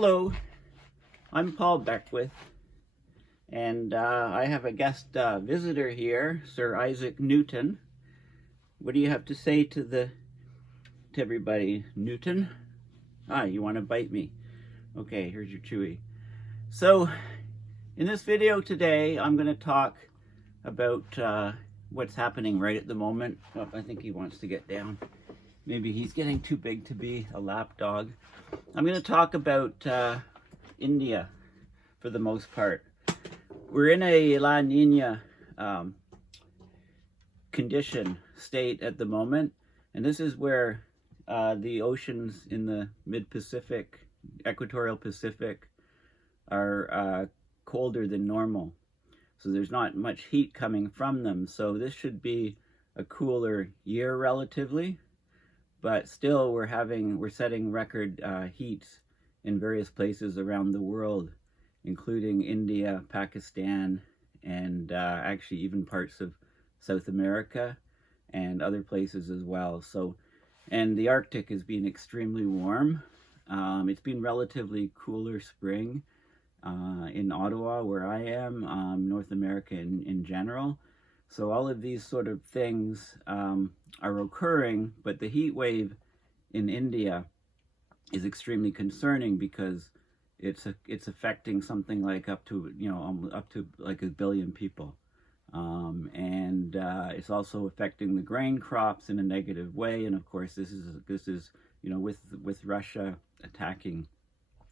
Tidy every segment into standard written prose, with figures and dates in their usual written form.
Hello, I'm Paul Beckwith, and I have a guest visitor here, Sir Isaac Newton. What do you have to say to everybody, Newton? You want to bite me? Okay, here's your chewy. So, in this video today, I'm going to talk about what's happening right at the moment. Oh, I think he wants to get down. Maybe he's getting too big to be a lap dog. I'm going to talk about India for the most part. We're in a La Niña state at the moment, and this is where the oceans in the mid-Pacific, equatorial Pacific, are colder than normal. So there's not much heat coming from them. So this should be a cooler year relatively, but still we're setting record heats in various places around the world, including India, Pakistan, and actually even parts of South America and other places as well. So, and the Arctic has been extremely warm. It's been relatively cooler spring in Ottawa, where I am, North America in general. So all of these sort of things are occurring, but the heat wave in India is extremely concerning because it's affecting something like up to like 1 billion people, and it's also affecting the grain crops in a negative way. And of course, this is with Russia attacking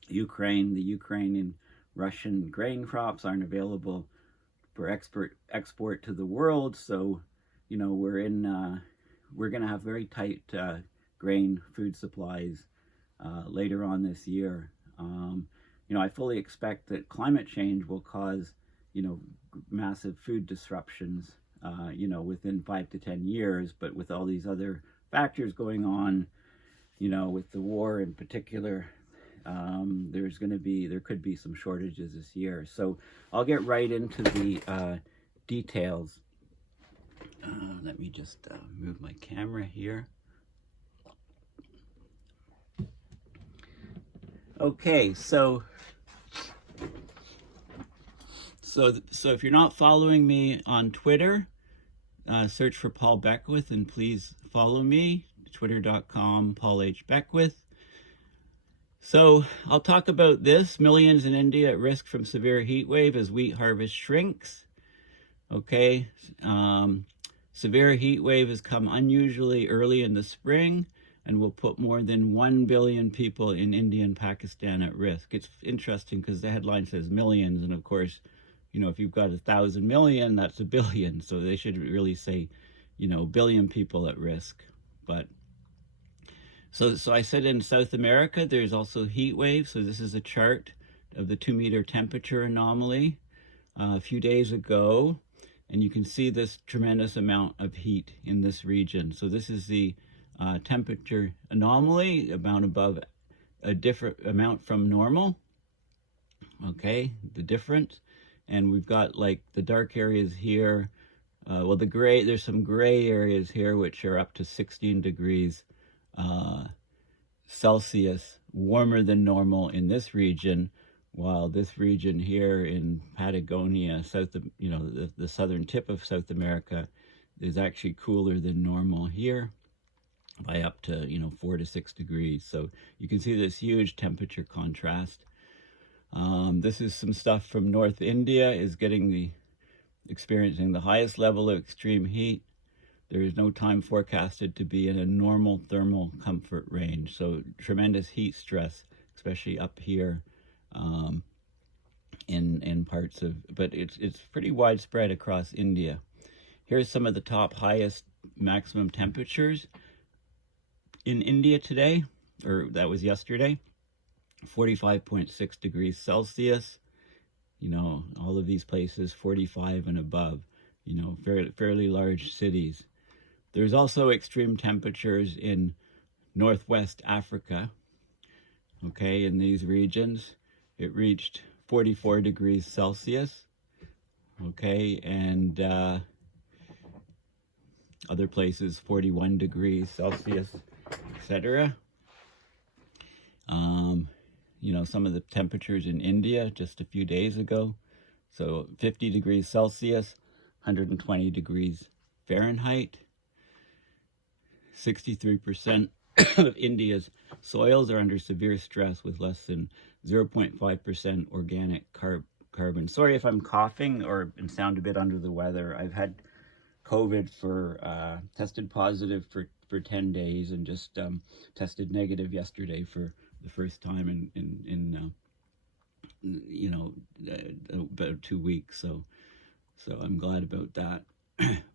Ukraine, the Ukrainian Russian grain crops aren't available for export to the world. So, we're going to have very tight grain food supplies later on this year. I fully expect that climate change will cause, massive food disruptions, within 5 to 10 years. But with all these other factors going on, with the war in particular, there could be some shortages this year. So I'll get right into the details. Let me just move my camera here. Okay, so if you're not following me on Twitter, search for Paul Beckwith and please follow me, twitter.com, Paul H. Beckwith. So I'll talk about this. Millions in India at risk from severe heat wave as wheat harvest shrinks. Okay, severe heat wave has come unusually early in the spring and will put more than 1 billion people in India and Pakistan at risk. It's interesting because the headline says millions, and of course, if you've got 1,000 million, that's 1 billion. So they should really say, billion people at risk. But so I said in South America, there's also heat waves. So this is a chart of the 2-meter temperature anomaly a few days ago. And you can see this tremendous amount of heat in this region. So this is the temperature anomaly, about above a different amount from normal. Okay, the difference. And we've got like the dark areas here. The gray, there's some gray areas here, which are up to 16 degrees Celsius warmer than normal in this region, while this region here in Patagonia, the southern tip of South America, is actually cooler than normal here by up to 4 to 6 degrees. So you can see this huge temperature contrast. This is some stuff from North India is experiencing the highest level of extreme heat. There is no time forecasted to be in a normal thermal comfort range. So tremendous heat stress, especially up here in parts of, but it's pretty widespread across India. Here's some of the top highest maximum temperatures in India today, or that was yesterday. 45.6 degrees Celsius, all of these places 45 and above, fairly large cities. There's also extreme temperatures in Northwest Africa. Okay, in these regions, it reached 44 degrees Celsius. Okay, and other places 41 degrees Celsius, etc. some of the temperatures in India just a few days ago. So 50 degrees Celsius, 120 degrees Fahrenheit. 63% of India's soils are under severe stress with less than 0.5% organic carbon. Sorry if I'm coughing or sound a bit under the weather. I've had COVID tested positive for 10 days and just tested negative yesterday for the first time in about 2 weeks. So I'm glad about that,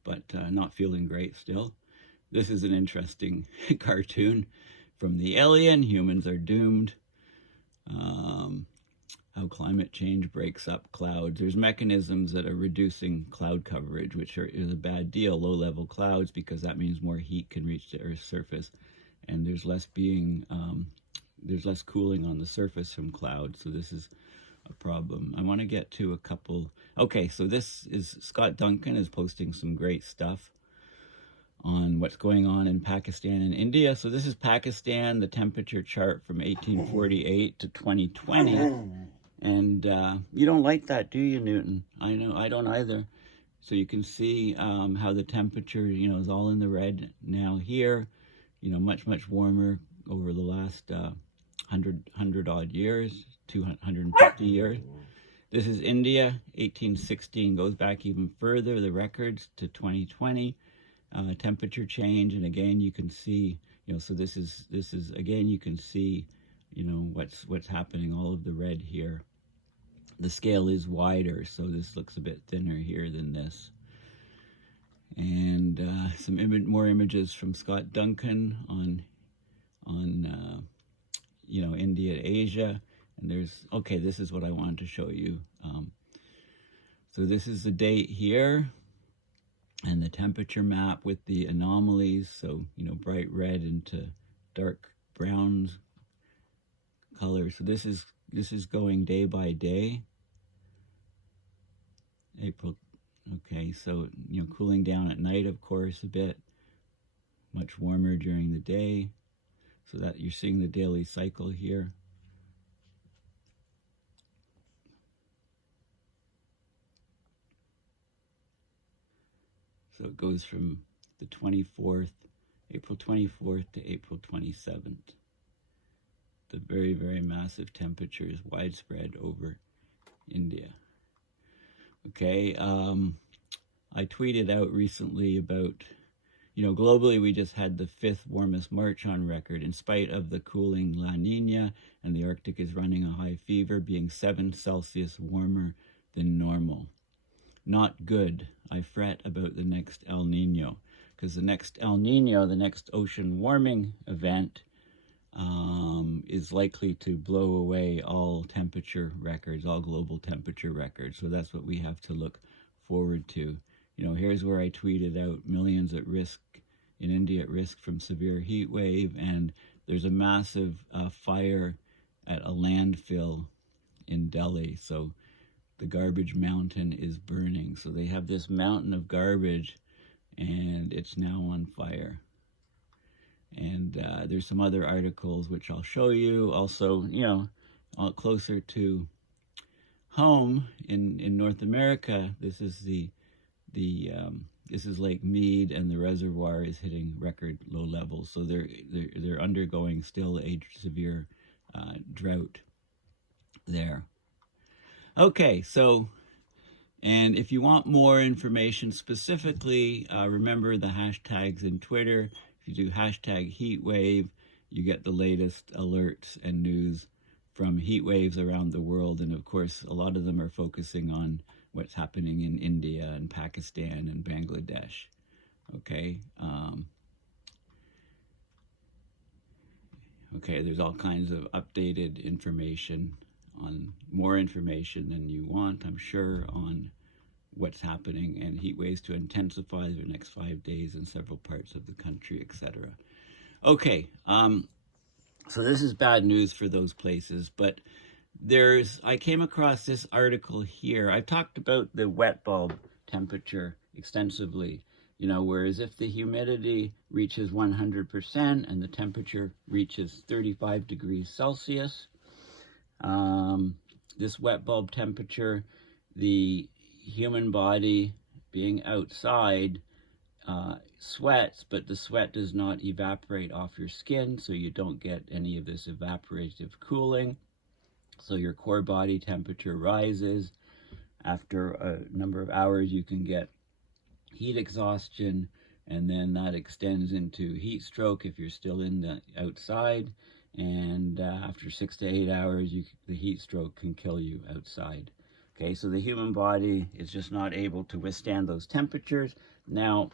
but not feeling great still. This is an interesting cartoon from the Alien. Humans are doomed. How climate change breaks up clouds. There's mechanisms that are reducing cloud coverage, which is a bad deal. Low-level clouds, because that means more heat can reach the Earth's surface, and there's less cooling on the surface from clouds. So this is a problem. I want to get to a couple. Okay, so this is Scott Duncan is posting some great stuff on what's going on in Pakistan and India. So this is Pakistan, the temperature chart from 1848 to 2020. And you don't like that, do you, Newton? I know, I don't either. So you can see how the temperature, is all in the red now here. Much, much warmer over the last 100 odd years, 250 years. This is India, 1816, goes back even further, the records to 2020. Temperature change, and again you can see, so this is again you can see, what's happening. All of the red here. The scale is wider, so this looks a bit thinner here than this. And some more images from Scott Duncan on India, Asia, and this is what I wanted to show you. So this is the date here. And the temperature map with the anomalies, so bright red into dark brown color. So this is going day by day. April, okay, so cooling down at night, of course, a bit. Much warmer during the day. So that you're seeing the daily cycle here. So it goes from the 24th, April 24th to April 27th. The very, very massive temperatures widespread over India. Okay, I tweeted out recently about, globally we just had the 5th warmest March on record in spite of the cooling La Niña, and the Arctic is running a high fever, being 7 Celsius warmer than normal. Not good. I fret about the next El Nino, because the next El Nino, the next ocean warming event, is likely to blow away all temperature records, all global temperature records. So that's what we have to look forward to. Here's where I tweeted out millions at risk in India, at risk from severe heat wave, and there's a massive fire at a landfill in Delhi. So the garbage mountain is burning. So they have this mountain of garbage and it's now on fire. And there's some other articles which I'll show you. Also, closer to home in North America, this is this is Lake Mead, and the reservoir is hitting record low levels. So they're undergoing still a severe drought there. Okay, so, and if you want more information specifically, remember the hashtags in Twitter. If you do hashtag heatwave, you get the latest alerts and news from heat waves around the world. And of course, a lot of them are focusing on what's happening in India and Pakistan and Bangladesh. Okay. Okay, there's all kinds of updated information, on more information than you want, I'm sure, on what's happening and heat waves to intensify the next 5 days in several parts of the country, etc. Okay, so this is bad news for those places, but I came across this article here. I talked about the wet bulb temperature extensively, whereas if the humidity reaches 100% and the temperature reaches 35 degrees Celsius, This wet bulb temperature, the human body being outside sweats, but the sweat does not evaporate off your skin, so you don't get any of this evaporative cooling. So your core body temperature rises. After a number of hours, you can get heat exhaustion, and then that extends into heat stroke if you're still in the outside. And after 6 to 8 hours, the heat stroke can kill you outside. Okay, so the human body is just not able to withstand those temperatures. Now,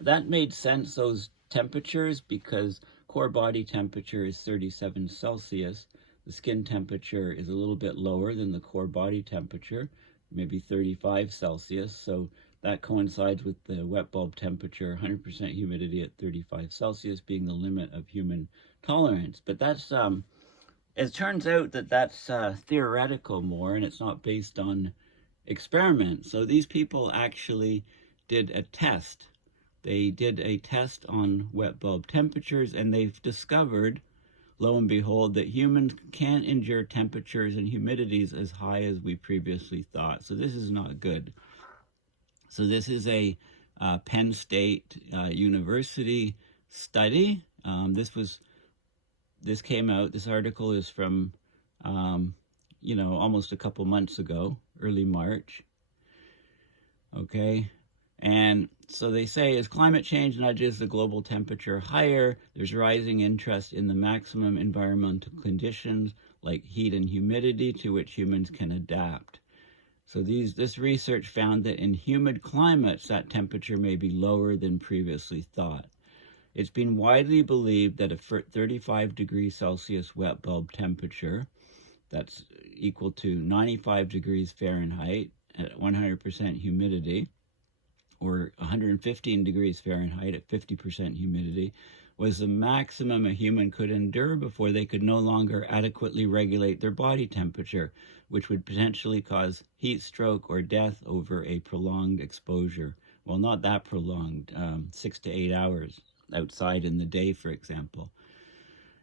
that made sense, those temperatures, because core body temperature is 37 Celsius. The skin temperature is a little bit lower than the core body temperature, maybe 35 Celsius. So that coincides with the wet bulb temperature, 100% humidity at 35 Celsius being the limit of human tolerance. But that's, it turns out that that's theoretical more, and it's not based on experiments. So these people actually did a test. They did a test on wet bulb temperatures, and they've discovered, lo and behold, that humans can't endure temperatures and humidities as high as we previously thought. So this is not good. So this is a Penn State University study. This came out, this article is from, almost a couple months ago, early March. Okay. And so they say, as climate change nudges the global temperature higher, there's rising interest in the maximum environmental conditions like heat and humidity to which humans can adapt. So this research found that in humid climates, that temperature may be lower than previously thought. It's been widely believed that a 35 degrees Celsius wet bulb temperature, that's equal to 95 degrees Fahrenheit at 100% humidity, or 115 degrees Fahrenheit at 50% humidity, was the maximum a human could endure before they could no longer adequately regulate their body temperature, which would potentially cause heat stroke or death over a prolonged exposure. Well, not that prolonged, 6 to 8 hours outside in the day, for example.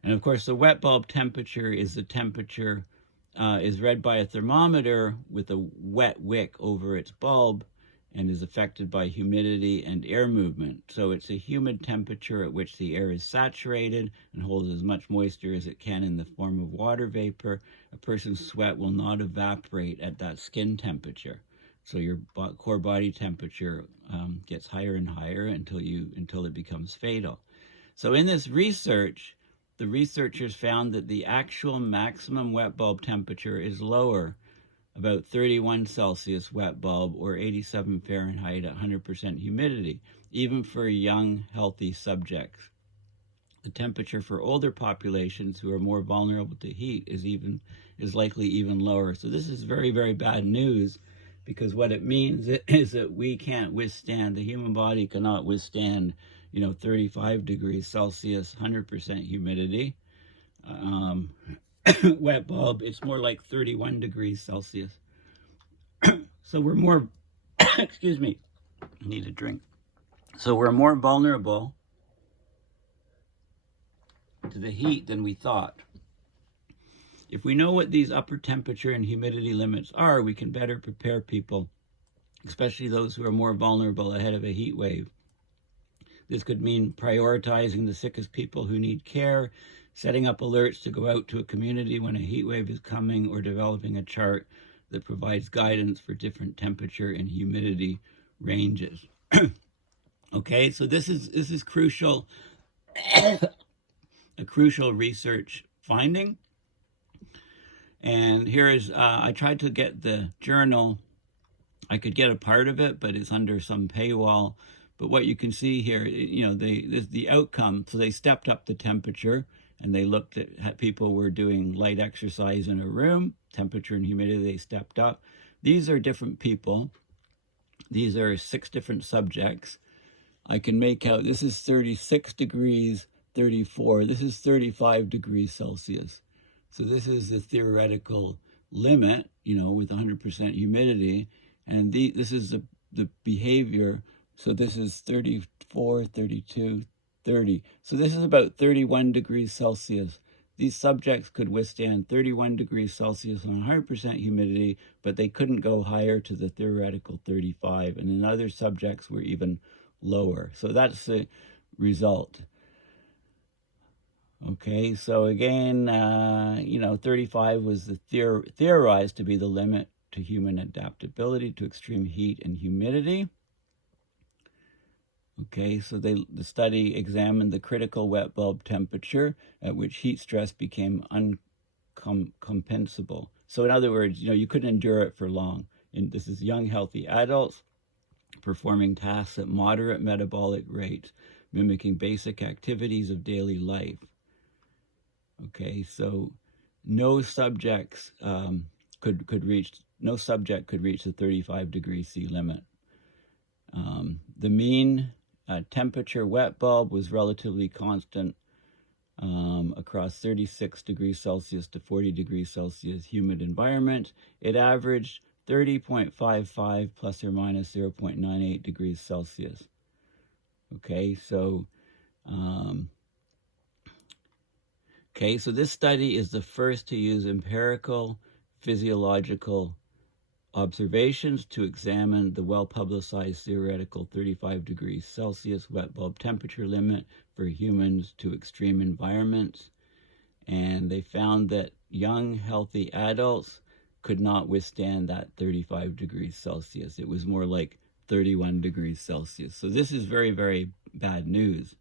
And of course, the wet bulb temperature is the temperature is read by a thermometer with a wet wick over its bulb, and is affected by humidity and air movement. So it's a humid temperature at which the air is saturated and holds as much moisture as it can in the form of water vapor. A person's sweat will not evaporate at that skin temperature. So your core body temperature gets higher and higher until it becomes fatal. So in this research, the researchers found that the actual maximum wet bulb temperature is lower, about 31 Celsius wet bulb, or 87 Fahrenheit at 100% humidity, even for young, healthy subjects. The temperature for older populations who are more vulnerable to heat is likely even lower. So this is very, very bad news, because what it means is that we can't withstand, the human body cannot withstand, 35 degrees Celsius, 100% humidity. Wet bulb, it's more like 31 degrees Celsius. So we're more, excuse me, I need a drink. So we're more vulnerable to the heat than we thought. If we know what these upper temperature and humidity limits are, we can better prepare people, especially those who are more vulnerable ahead of a heat wave. This could mean prioritizing the sickest people who need care, setting up alerts to go out to a community when a heat wave is coming, or developing a chart that provides guidance for different temperature and humidity ranges. Okay, so this is crucial, a crucial research finding. And here is, I tried to get the journal. I could get a part of it, but it's under some paywall. But what you can see here, the outcome, so they stepped up the temperature, and they looked at people were doing light exercise in a room, temperature and humidity, they stepped up. These are different people. These are 6 different subjects. I can make out, this is 36 degrees, 34. This is 35 degrees Celsius. So this is the theoretical limit, with 100% humidity. And this is the behavior. So this is 34, 32, 30. So this is about 31 degrees Celsius. these subjects could withstand 31 degrees Celsius on 100% humidity, but they couldn't go higher to the theoretical 35. And then other subjects were even lower. So that's the result. Okay, so again, 35 was theorized to be the limit to human adaptability to extreme heat and humidity. Okay, so the study examined the critical wet bulb temperature at which heat stress became uncompensable. So in other words, you couldn't endure it for long. And this is young, healthy adults performing tasks at moderate metabolic rates, mimicking basic activities of daily life. Okay, so no subject could reach the 35 degree C limit. The mean temperature wet bulb was relatively constant across 36 degrees Celsius to 40 degrees Celsius humid environment. It averaged 30.55 plus or minus 0.98 degrees Celsius. Okay, so so this study is the first to use empirical physiological observations to examine the well-publicized theoretical 35 degrees Celsius wet bulb temperature limit for humans to extreme environments. And they found that young, healthy adults could not withstand that 35 degrees Celsius. It was more like 31 degrees Celsius. So this is very, very bad news.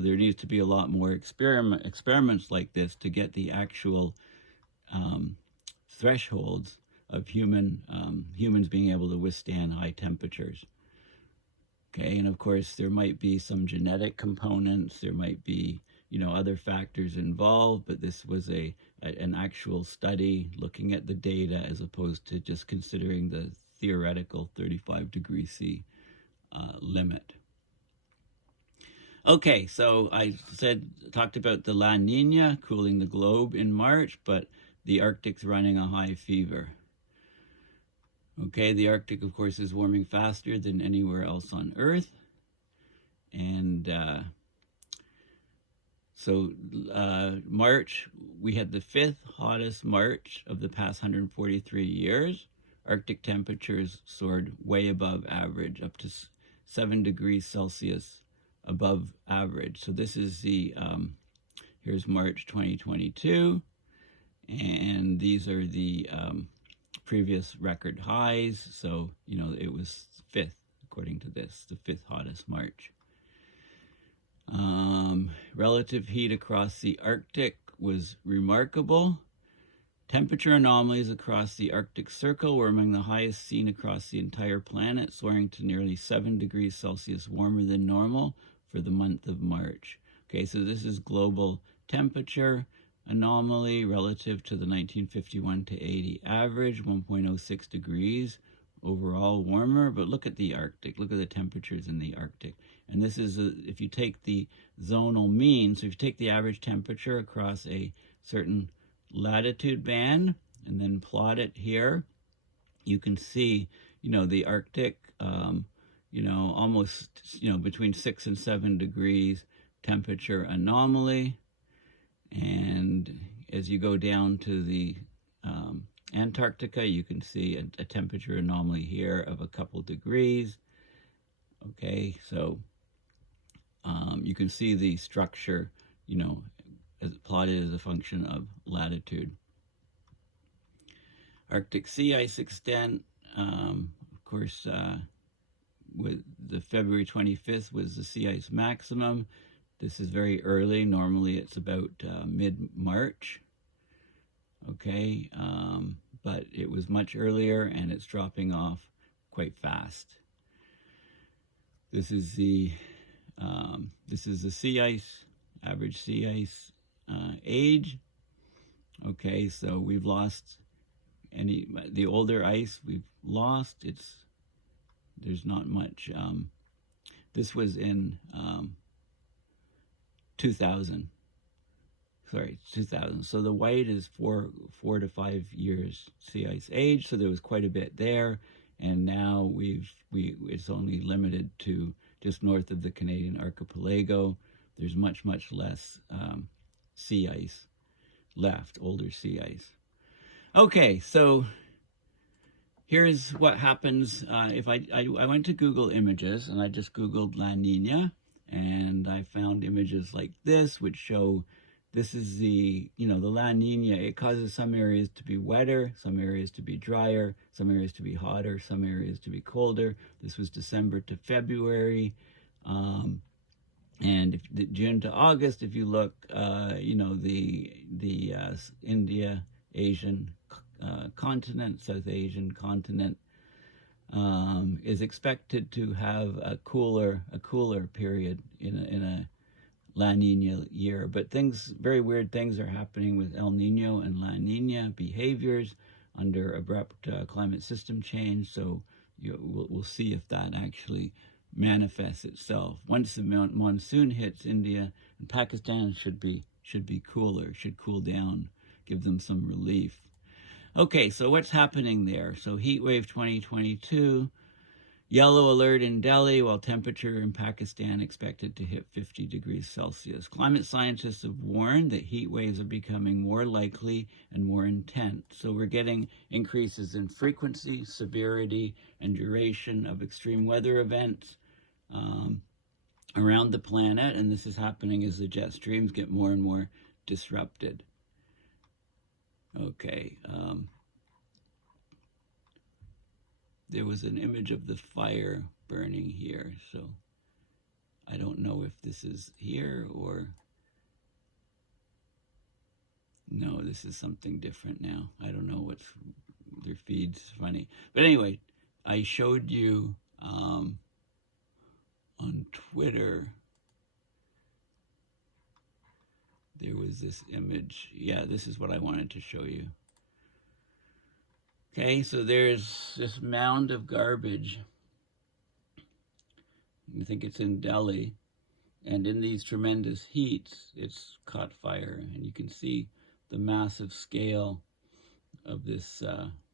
There needs to be a lot more experiments like this to get the actual thresholds of humans being able to withstand high temperatures. Okay, and of course there might be some genetic components, there might be other factors involved, but this was an actual study looking at the data as opposed to just considering the theoretical 35 degrees C limit. Okay, so I talked about the La Niña cooling the globe in March, but the Arctic's running a high fever. Okay, the Arctic, of course, is warming faster than anywhere else on Earth. And March, we had the 5th hottest March of the past 143 years. Arctic temperatures soared way above average, up to 7 degrees Celsius above average. So this is here's March 2022. And these are the previous record highs. So, it was 5th, according to this, the 5th hottest March. Relative heat across the Arctic was remarkable. Temperature anomalies across the Arctic Circle were among the highest seen across the entire planet, soaring to nearly 7 degrees Celsius warmer than normal for the month of March. Okay, so this is global temperature anomaly relative to the 1951 to 80 average, 1.06 degrees overall warmer. But look at the Arctic. Look at the temperatures in the Arctic. And this is if you take the zonal mean, so if you take the average temperature across a certain latitude band and then plot it here, you can see, the Arctic, almost, between 6 and 7 degrees temperature anomaly. And as you go down to the Antarctica, you can see a temperature anomaly here of a couple degrees. Okay, so you can see the structure, as plotted as a function of latitude. Arctic sea ice extent, of course, with the February 25th was the sea ice maximum. This is very early. Normally it's about mid-March. Okay, but it was much earlier and it's dropping off quite fast. This is the sea ice, average sea ice age. Okay, so we've lost the older ice we've lost. There's not much. This was in 2000. So the white is 4 to 5 years sea ice age. So there was quite a bit there, and now it's only limited to just north of the Canadian archipelago. There's much less sea ice left, older sea ice. Okay, so here's what happens if I went to Google Images and I just Googled La Nina, and I found images like this, which show this is the La Nina. It causes some areas to be wetter, some areas to be drier, some areas to be hotter, some areas to be colder. This was December to February. And June to August, if you look, the India, Asian continent, South Asian continent, is expected to have a cooler period in a La Nina year. But very weird things are happening with El Nino and La Nina behaviors under abrupt climate system change. So we'll see if that actually manifests itself. Once the monsoon hits India and Pakistan, should be cooler, should cool down, give them some relief. Okay, so what's happening there? So heat wave 2022, yellow alert in Delhi, while temperature in Pakistan expected to hit 50 degrees Celsius. Climate scientists have warned that heat waves are becoming more likely and more intense. So we're getting increases in frequency, severity, and duration of extreme weather events around the planet, and this is happening as the jet streams get more and more disrupted. Okay. There was an image of the fire burning here, so I don't know if this is here or... No, this is something different now. I don't know what's... Their feed's funny. But anyway, I showed you on Twitter, there was this image. Yeah, this is what I wanted to show you. Okay, so there's this mound of garbage. I think it's in Delhi. And in these tremendous heats, it's caught fire. And you can see the massive scale of this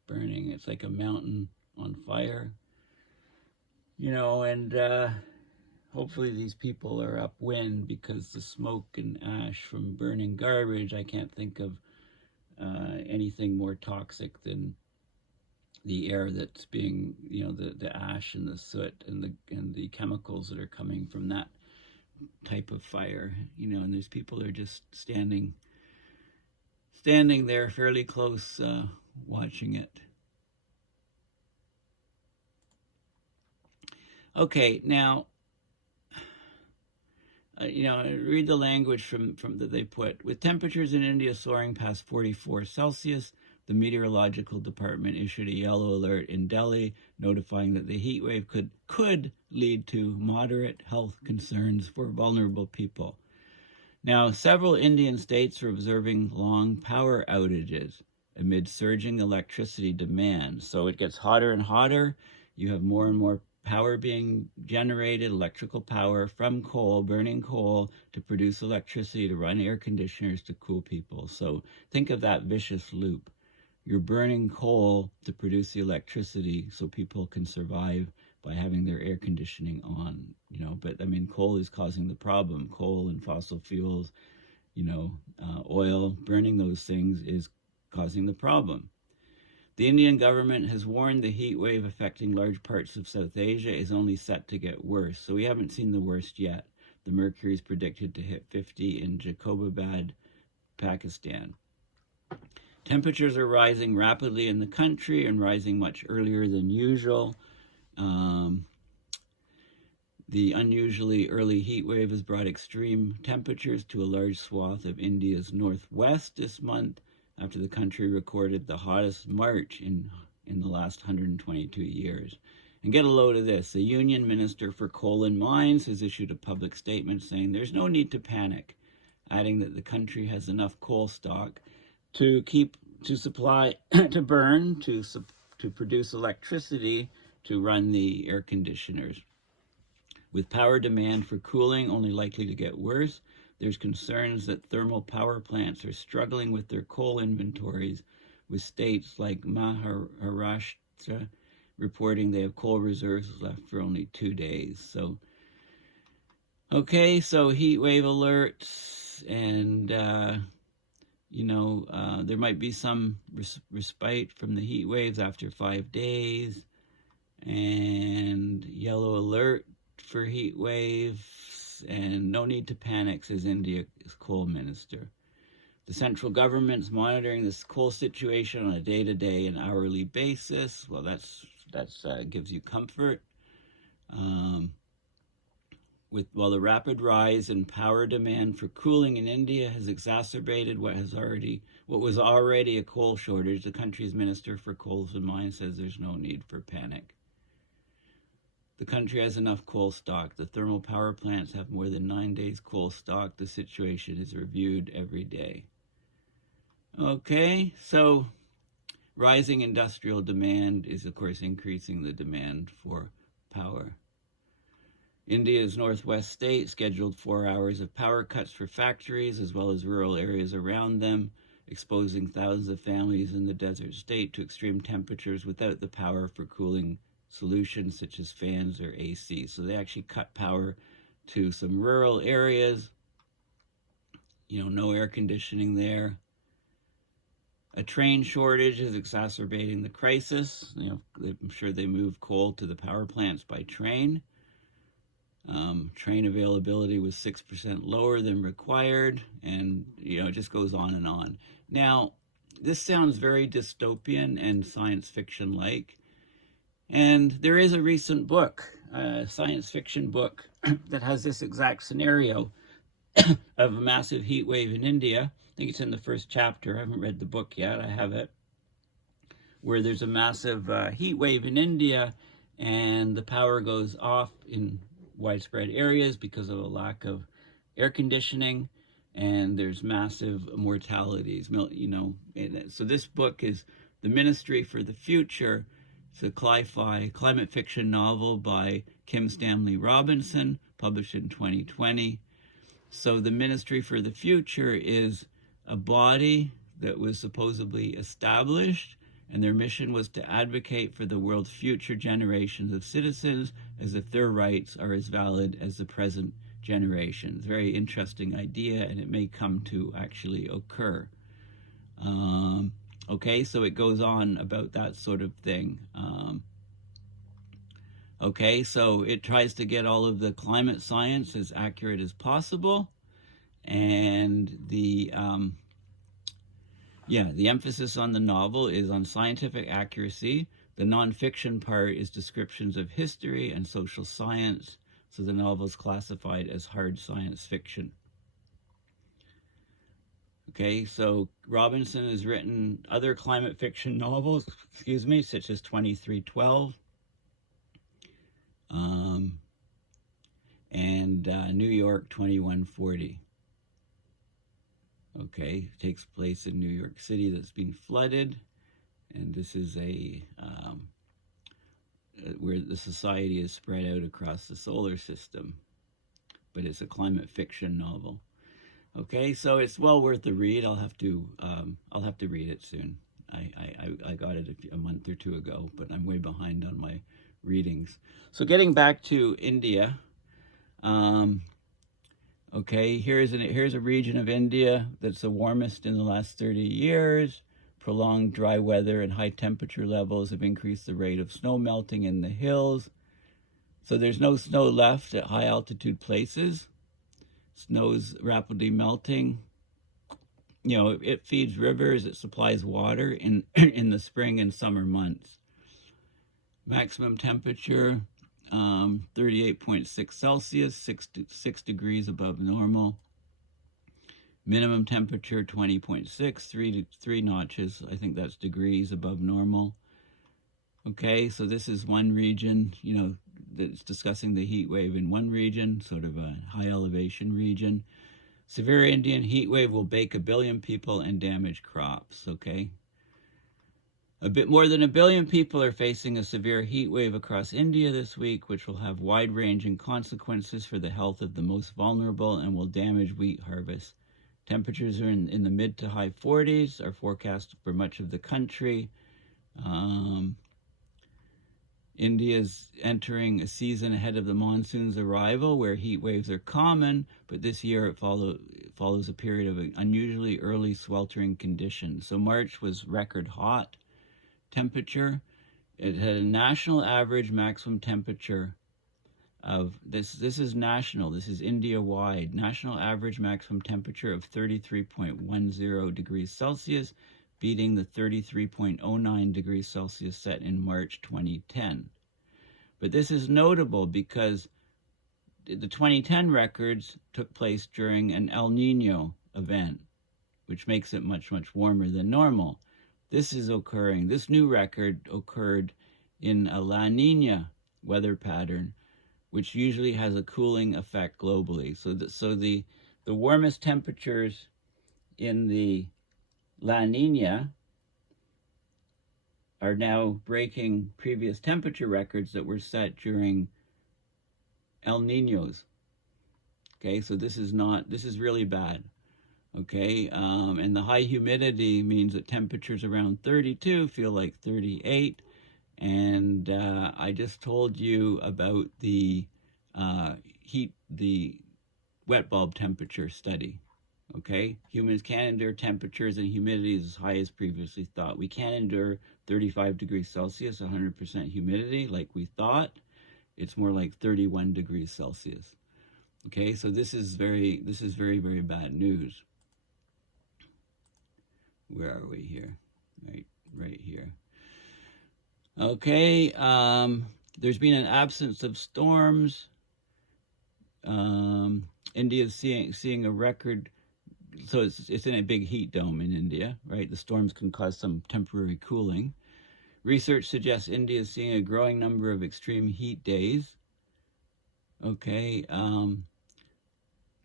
burning. It's like a mountain on fire. And hopefully these people are upwind, because the smoke and ash from burning garbage, I can't think of anything more toxic than the air that's being, the ash and the soot and the chemicals that are coming from that type of fire, and these people are just standing there fairly close, watching it. Okay, now, read the language from that they put. With temperatures in India soaring past 44 Celsius, the meteorological department issued a yellow alert in Delhi, notifying that the heat wave could lead to moderate health concerns for vulnerable people. Now, several Indian states are observing long power outages amid surging electricity demand. So it gets hotter and hotter. You have more and more power being generated, electrical power from coal, burning coal to produce electricity, to run air conditioners, to cool people. So think of that vicious loop. You're burning coal to produce the electricity so people can survive by having their air conditioning on, but I mean, coal is causing the problem. Coal and fossil fuels, oil, burning those things is causing the problem. The Indian government has warned the heat wave affecting large parts of South Asia is only set to get worse. So we haven't seen the worst yet. The mercury is predicted to hit 50 in Jacobabad, Pakistan. Temperatures are rising rapidly in the country and rising much earlier than usual. The unusually early heat wave has brought extreme temperatures to a large swath of India's northwest this month, after the country recorded the hottest March in the last 122 years. And get a load of this. The Union Minister for Coal and Mines has issued a public statement saying there's no need to panic, adding that the country has enough coal stock to supply, to burn, to produce electricity, to run the air conditioners. With power demand for cooling only likely to get worse, there's concerns that thermal power plants are struggling with their coal inventories, with states like Maharashtra reporting they have coal reserves left for only 2 days. So, okay, so heat wave alerts. weeks, and there might be some respite from the heat waves after 5 days, and yellow alert for heat waves, and no need to panic, says India's coal minister. The central government's monitoring this coal situation on a day-to-day and hourly basis. Well, that's gives you comfort. While the rapid rise in power demand for cooling in India has exacerbated what was already a coal shortage, the country's Minister for Coals and Mines says there's no need for panic. The country has enough coal stock. The thermal power plants have more than 9 days coal stock. The situation is reviewed every day. Okay, so rising industrial demand is, of course, increasing the demand for power. India's northwest state scheduled 4 hours of power cuts for factories as well as rural areas around them, exposing thousands of families in the desert state to extreme temperatures without the power for cooling solutions such as fans or AC. So they actually cut power to some rural areas, no air conditioning there. A train shortage is exacerbating the crisis. I'm sure they move coal to the power plants by train. Train availability was 6% lower than required, and it just goes on and on. Now, this sounds very dystopian and science fiction-like, and there is a recent book, a science fiction book, that has this exact scenario of a massive heat wave in India. I think it's in the first chapter. I haven't read the book yet. I have it. Where there's a massive heat wave in India, and the power goes off in widespread areas because of a lack of air conditioning, and there's massive mortalities. So this book is The Ministry for the Future. It's a climate fiction novel by Kim Stanley Robinson, published in 2020. So the Ministry for the Future is a body that was supposedly established, and their mission was to advocate for the world's future generations of citizens as if their rights are as valid as the present generations. Very interesting idea, and it may come to actually occur. Okay, so it goes on about that sort of thing. Okay, so it tries to get all of the climate science as accurate as possible, and the emphasis on the novel is on scientific accuracy. The nonfiction part is descriptions of history and social science, so the novel is classified as hard science fiction. Okay, so Robinson has written other climate fiction novels, such as 2312, and New York 2140. Okay, it takes place in New York City that's been flooded, and this is where the society is spread out across the solar system, but it's a climate fiction novel. Okay, so it's well worth the read. I'll have to read it soon. I got it a month or two ago, but I'm way behind on my readings. So getting back to India. Okay, here's a region of India that's the warmest in the last 30 years. Prolonged dry weather and high temperature levels have increased the rate of snow melting in the hills. So there's no snow left at high altitude places. Snow's rapidly melting. It feeds rivers, it supplies water in the spring and summer months. Maximum temperature, 38.6 Celsius, 6 degrees above normal. Minimum temperature, 20.6, 3 notches, I think that's degrees above normal. Okay, so this is one region, that's discussing the heat wave in one region, sort of a high elevation region. Severe Indian heat wave will bake 1 billion people and damage crops, okay? A bit more than 1 billion people are facing a severe heat wave across India this week, which will have wide-ranging consequences for the health of the most vulnerable and will damage wheat harvests. Temperatures are in the mid to high 40s, are forecast for much of the country. India's entering a season ahead of the monsoon's arrival where heat waves are common, but this year it follows a period of unusually early sweltering conditions. So March was record hot temperature. It had a national average maximum temperature of, this is national, this is India-wide, national average maximum temperature of 33.10 degrees Celsius, beating the 33.09 degrees Celsius set in March 2010. But this is notable because the 2010 records took place during an El Nino event, which makes it much, much warmer than normal. This new record occurred in a La Niña weather pattern, which usually has a cooling effect globally. So the warmest temperatures in the La Niña are now breaking previous temperature records that were set during El Niños. Okay, so this is really bad. Okay, and the high humidity means that temperatures around 32 feel like 38. And I just told you about the wet bulb temperature study. Okay, humans can endure temperatures and humidity as high as previously thought. We can't endure 35 degrees Celsius, 100% humidity like we thought. It's more like 31 degrees Celsius. Okay, so this is very, very bad news. Where are we here? Right here. Okay, there's been an absence of storms. India's seeing a record, so it's in a big heat dome in India, right? The storms can cause some temporary cooling. Research suggests India is seeing a growing number of extreme heat days. Okay,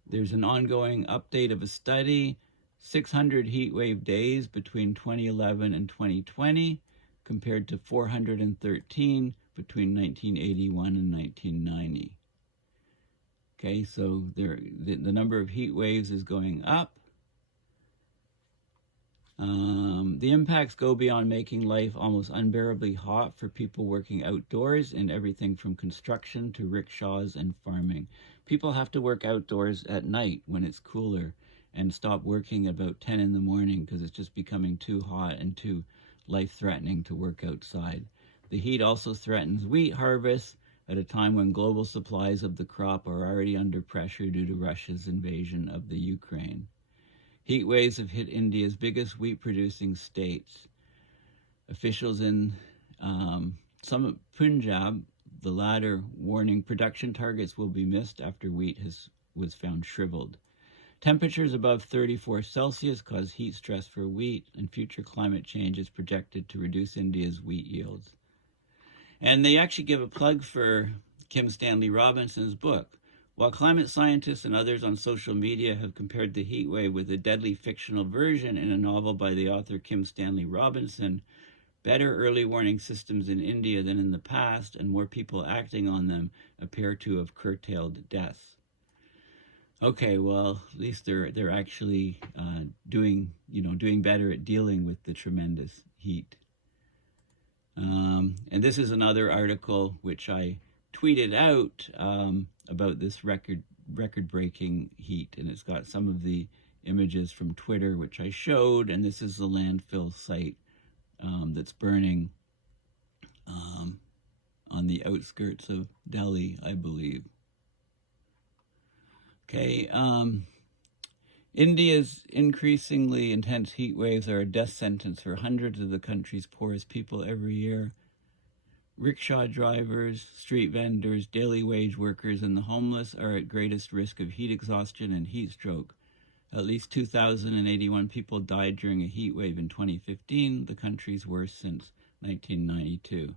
there's an ongoing update of a study, 600 heat wave days between 2011 and 2020, compared to 413 between 1981 and 1990. Okay, so the number of heat waves is going up. The impacts go beyond making life almost unbearably hot for people working outdoors in everything from construction to rickshaws and farming. People have to work outdoors at night when it's cooler and stop working about 10 in the morning because it's just becoming too hot and too life-threatening to work outside. The heat also threatens wheat harvests at a time when global supplies of the crop are already under pressure due to Russia's invasion of the Ukraine. Heat waves have hit India's biggest wheat-producing states. Officials in some Punjab, the latter, warning production targets will be missed after wheat was found shriveled. Temperatures above 34 Celsius cause heat stress for wheat, and future climate change is projected to reduce India's wheat yields. And they actually give a plug for Kim Stanley Robinson's book. While climate scientists and others on social media have compared the heat wave with a deadly fictional version in a novel by the author Kim Stanley Robinson, better early warning systems in India than in the past and more people acting on them appear to have curtailed deaths. Okay, well, at least they're actually doing better at dealing with the tremendous heat. And this is another article which I tweeted out about this record-breaking heat, and it's got some of the images from Twitter which I showed, and this is the landfill site that's burning on the outskirts of Delhi, I believe. Okay, India's increasingly intense heat waves are a death sentence for hundreds of the country's poorest people every year. Rickshaw drivers, street vendors, daily wage workers, and the homeless are at greatest risk of heat exhaustion and heat stroke. At least 2,081 people died during a heat wave in 2015, the country's worst since 1992.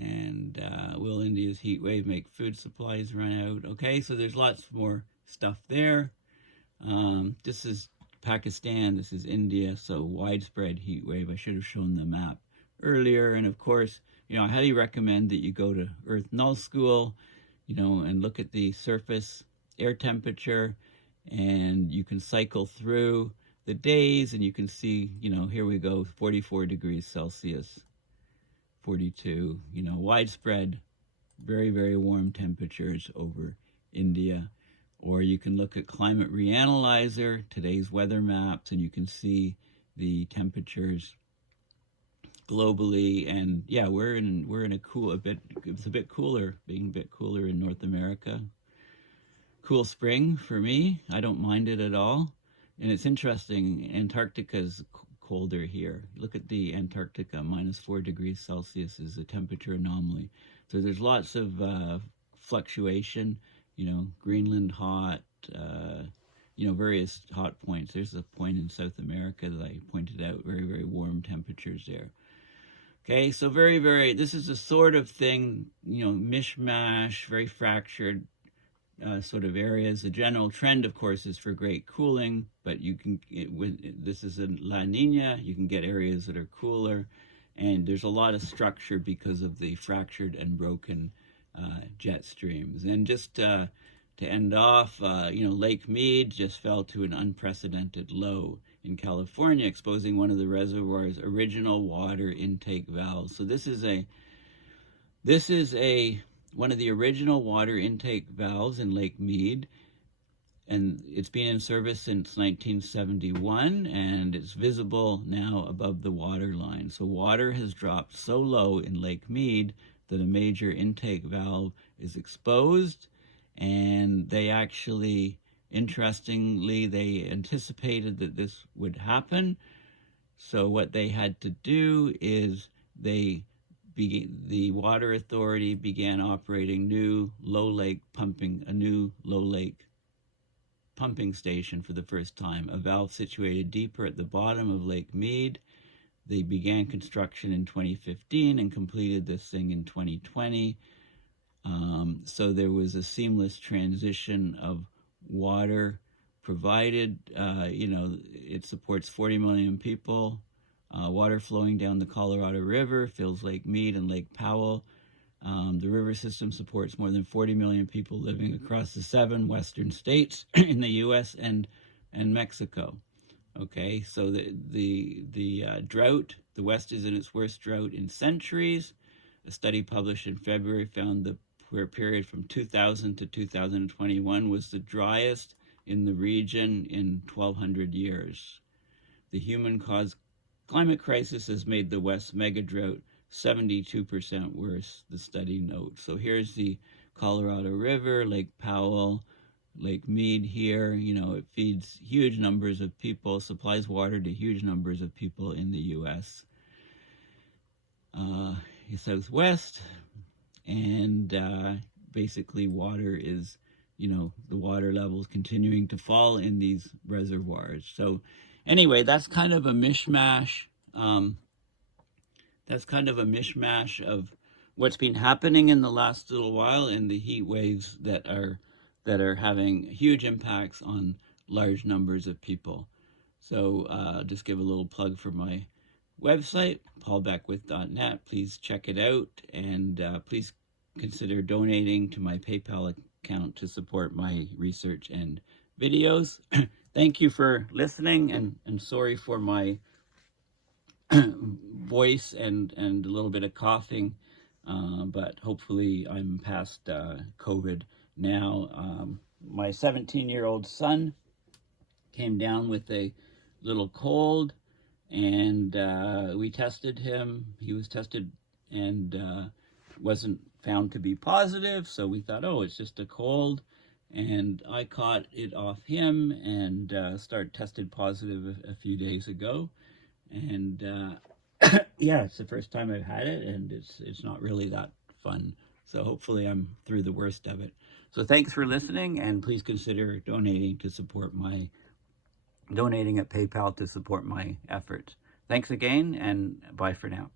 And will India's heat wave make food supplies run out? Okay, so there's lots more stuff there. This is Pakistan, this is India, so widespread heat wave. I should have shown the map earlier. And of course, I highly recommend that you go to Earth Null School, and look at the surface air temperature, and you can cycle through the days and you can see, here we go, 44 degrees Celsius. 42, you know, widespread, very, very warm temperatures over India. Or you can look at Climate Reanalyzer, today's weather maps, and you can see the temperatures globally. And yeah, we're in a cool, it's a bit cooler, being a bit cooler in North America. Cool spring for me. I don't mind it at all. And it's interesting, Antarctica's colder here. Look at the Antarctica, -4 degrees Celsius is a temperature anomaly. So there's lots of fluctuation, you know, Greenland hot, you know, various hot points. There's a point in South America that I pointed out, very, very warm temperatures there. Okay, so very, very, this is a sort of thing, you know, mishmash, very fractured sort of areas. The general trend, of course, is for great cooling, but you can, this is a La Niña, you can get areas that are cooler, and there's a lot of structure because of the fractured and broken jet streams. And just to end off, you know, Lake Mead just fell to an unprecedented low in California, exposing one of the reservoir's original water intake valves. So this is one of the original water intake valves in Lake Mead, and it's been in service since 1971, and it's visible now above the water line. So water has dropped so low in Lake Mead that a major intake valve is exposed, and they actually, interestingly, they anticipated that this would happen. So what they had to do is the water authority began operating a new low lake pumping station for the first time, a valve situated deeper at the bottom of Lake Mead. They began construction in 2015 and completed this thing in 2020. So there was a seamless transition of water provided. You know, it supports 40 million people. Water flowing down the Colorado River fills Lake Mead and Lake Powell. The river system supports more than 40 million people living across the 7 western states in the U.S. and Mexico. Okay, so the drought, the West is in its worst drought in centuries. A study published in February found the period from 2000 to 2021 was the driest in the region in 1,200 years. The human-caused climate crisis has made the West mega drought 72% worse, the study notes. So here's the Colorado River, Lake Powell, Lake Mead here. You know, it feeds huge numbers of people, supplies water to huge numbers of people in the U.S. Southwest, and basically water is, you know, the water levels continuing to fall in these reservoirs. So anyway, that's kind of a mishmash. That's kind of a mishmash of what's been happening in the last little while, and the heat waves that are having huge impacts on large numbers of people. So just give a little plug for my website, paulbeckwith.net. Please check it out, and please consider donating to my PayPal account to support my research and videos. Thank you for listening, and sorry for my voice and a little bit of coughing, but hopefully I'm past COVID now. My 17-year-old son came down with a little cold, and we tested him. He was tested and wasn't found to be positive, so we thought, oh, it's just a cold. And I caught it off him and tested positive a few days ago. And yeah, it's the first time I've had it, and it's not really that fun. So hopefully I'm through the worst of it. So thanks for listening, and please consider donating at PayPal to support my efforts. Thanks again, and bye for now.